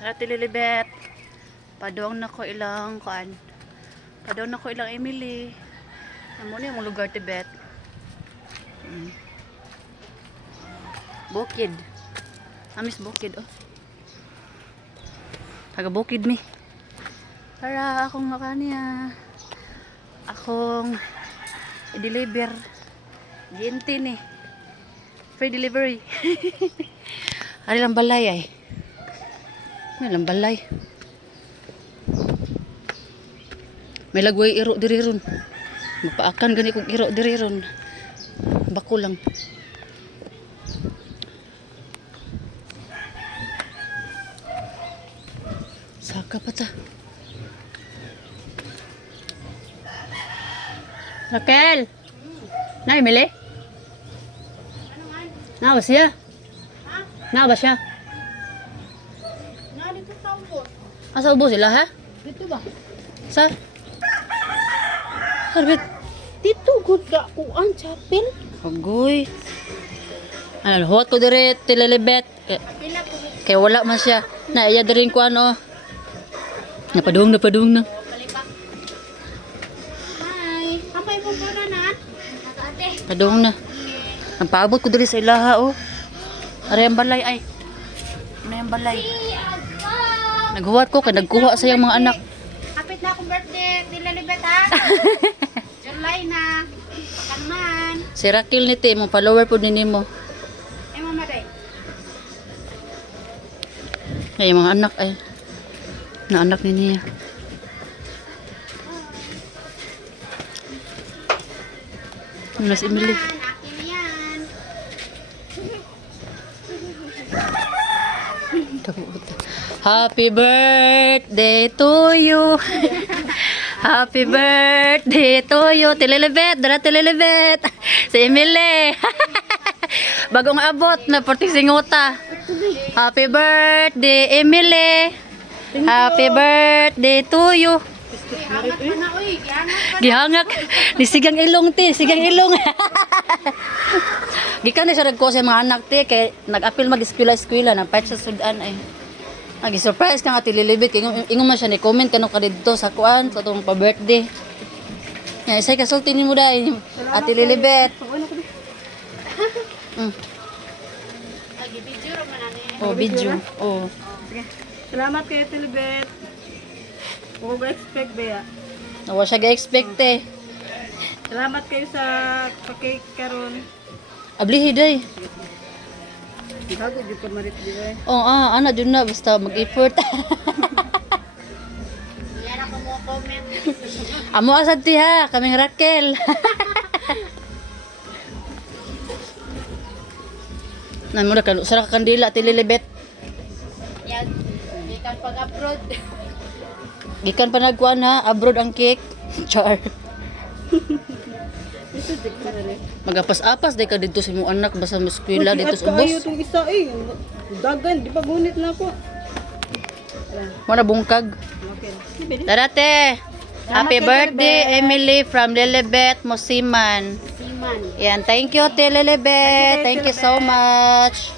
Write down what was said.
Ate Lilibet. Padong na ko ilang kuan. Padong na ko ilang Emily. Amo ni ang lugar Tibet. Bukid. Amis bukid oh. Taga bukid mi. Para akong makaniya. Akong i-deliver. GNT ni. Free delivery. Ari lang balay ay. May lang balay. May lagway iro diri ron. Mapaakan gani kog iro diri ron. Bako lang. Saka pa ta. Raquel. Na Emily? Na ba siya? Na ba siya? Na dito sa ubos. Asa ubos sila ha? Dito ba? Sa? Harbit. Dito gud ka kuan chapel. Agoy. Ano, huwag ko dire Tililibet. Pila ko Kaya wala man siya. Na iya dirin ko ano. Napadung na. palipak. Hi. Apay mo ba na? Ate. Padung na. Ang paabot ko diri sa ilaha oh. Ari ang balay ay. Ano yung balay? Naghuwat ko kay nagkuha sa yung mga anak. Kapit na akong birthday, Tililibet ha. July na. Pakanman. Si Raquel niti mo follower po din nimo. Eh mama day. Ay mga anak ay. Na anak ni niya. Ano si Emily? Akin yan. Happy birthday to you. Happy birthday to you. Tililibet, dara Tililibet. Si Emily. Bagong abot na portisinguta. Happy birthday Emily. Happy birthday to you. Hangat pa na uy. Hangat pa. Gihangak. Ni sigang ilong ti, sigang ilong. Gikan ni siya nagko sa mga anak ti kay nag-apil mag-eskwela ng patch sa sudan ay. Nagi-surprise ka nga Tililibet kay ingon man siya ni comment kanong kadidto sa kuan sa tong pa-birthday. Ya, isay kasulti nimo dai Ate Lilibet. Lagi video ra man ani. Oh, video. Oh. Sige. Salamat kay Tilibet. Huwag ko expect ba ya. Nawa siya ga-expect eh. Salamat kayo sa pa-cake karon. Ablihi day. Hago jud ka marit di ba? Oh, ana jud na basta mag-effort. Yan ako mo comment. Amo asad ti ha, kaming Raquel. Namura kan usara ka kandila Tililibet. Yan. Ikan pag-upload. Gikan pa nagkuan ha, abroad ang cake. Char. Ito dik na rin. Magapas-apas day ka dito sa imong anak basta mo eskwela dito sa Kayo ubos. tong isa eh. Dagan, di pa gunit na ako. Mo na bungkag. Okay. Tara te. Happy birthday Emily from Lilibet Musiman. Siman. Yan, thank you te Lilibet. Thank you so much.